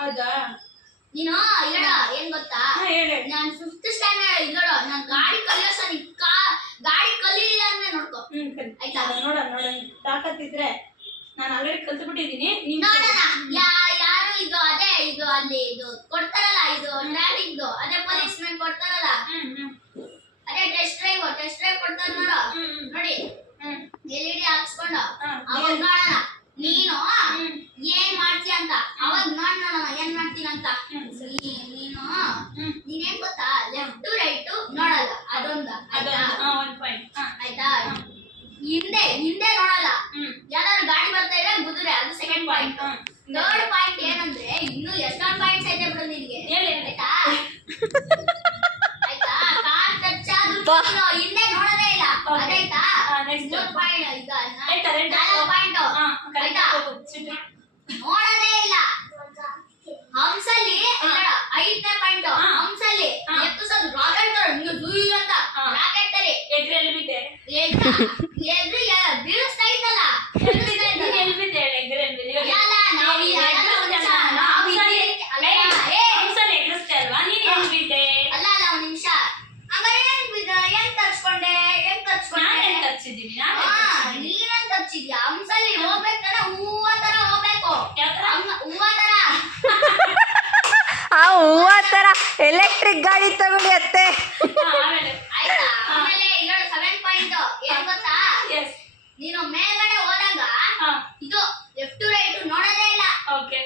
ಹೌದಾ? ನೀನು ಇಲ್ಲಡ ಏನ್ ಗೊತ್ತಾ, ಹೇಳಿ. ನಾನು 5th ಸ್ಟ್ಯಾಂಡರ್ಡ್ ಇಲ್ಲಡ ನಾನು ಗಾಡಿ ಕಲಿಯೋಸ ಗಾಡಿ ಕಲಿಲಿಲ್ಲ ಅಂದ್ರೆ ನೋಡ್ಕೋ. ಆಯ್ತಾ? ನೋಡೋಣ ತಾಕತ್ತಿದ್ರೆ ನಾನು ಆಲ್ರೆಡಿ ಕಲ್ತು ಬಿಟ್ಟಿದ್ದೀನಿ. ನೋಡೋಣ ಯಾರು ಇದು ಅದೇ ಇದು ಅಲ್ಲಿ ಇದು ಕೊಡ್ತಾರಲ್ಲ, ಇದು ಟ್ರಾಫಿಕ್ ಅದೇ ಪೊಲೀಸ್ ಮ್ಯಾನ್ ಕೊಡ್ತಾರಲ್ಲ, ಅದೇ ಟೆಸ್ಟ್ ಡ್ರೈವ್ ಕೊಡ್ತಾರ ನೋಡಿ LED ಹಾಕ್ಸ್ಕೊಂಡು ಅವಾಗ ನೋಡೋಣ ನೀನು ಏನ್ ಮಾಡ್ತೀಯ ಅಂತ. ಅವಾಗ ನೋಡೋಣ ಏನ್ ಮಾಡ್ತೀನಿ ಅಂತ. ನೀನೇನ್ ಗೊತ್ತಾ, ಲೆಫ್ಟ್ ರೈಟ್ ನೋಡಲ್ಲ, ಅದೊಂದು ಆಯ್ತಾ? ಹಿಂದೆ ನೋಡಲ್ಲ, ಯಾರು ಗಾಡಿ ಬರ್ತಾ ಇದೆ ಗುದ್ರೆ, ಅದು ಸೆಕೆಂಡ್ ಪಾಯಿಂಟ್. ಥರ್ಡ್ ಪಾಯಿಂಟ್ ಏನಂದ್ರೆ ಇನ್ನು ಎಷ್ಟೊಂದು ಪಾಯಿಂಟ್ಸ್ ಐತೆ ಬಿಡು ನಿನ್ಗೆ, ಆಯ್ತಾ? ಆಯ್ತಾ? ಕಾರ್ ಟಚ್ ಆದ್ರೂ ಹಿಂದೆ ನೋಡೋದೇ ಇಲ್ಲ, ಅದಾಯ್ತಾ? ಪಾಯಿಂಟ್ ಈಗ 4 ಪಾಯಿಂಟ್ ಆಯ್ತಾ? ನೋಡೋದೇ ಇಲ್ಲ. ಹಂಸಲ್ಲಿ 5ನೇ ಪಾಯಿಂಟ್, ಹಂಸಲ್ಲಿ ಎತ್ತಿಸೋದು ರಾಕೆಟ್ ತರ ಅಂತ, ರಾಕೆಟ್ ತರ ಬೀಳಿಸ್ತಾ ಇದ್ದಲ್ಲ. ಅಲ್ಲ ಒಂದ್ ನಿಮಿಷ, ಹಂಗಾರೆ ಹೆಂಗ್ ತರ್ಸ್ಕೊಂಡೆ? ನೀನೇನ್ ತರ್ಸಿದ್ಯಾ? ಹಂಸಲ್ಲಿ ಹೋಗ್ಬೇಕಂದ್ರೆ ಹೂವ ತರ ಹೋಗ್ಬೇಕು, ಹೂವ ತರ. ಆ ಹೂವ ತರ ಎಲೆಕ್ಟ್ರಿಕ್ ಗಾಡಿ ತಗೊಳ್ಳಿ ಅತ್ತೆ. ಆಯ್ತಾ? ಆಮೇಲೆ 7 ಪಾಯಿಂಟ್ ಏನ್ ಗೊತ್ತಾ, ನೀನು ಮೇಲ್ಗಡೆ ಹೋದಾಗ ಇದು ಲೆಫ್ಟ್ ರೈಟ್ ನೋಡೋದೇ ಇಲ್ಲ.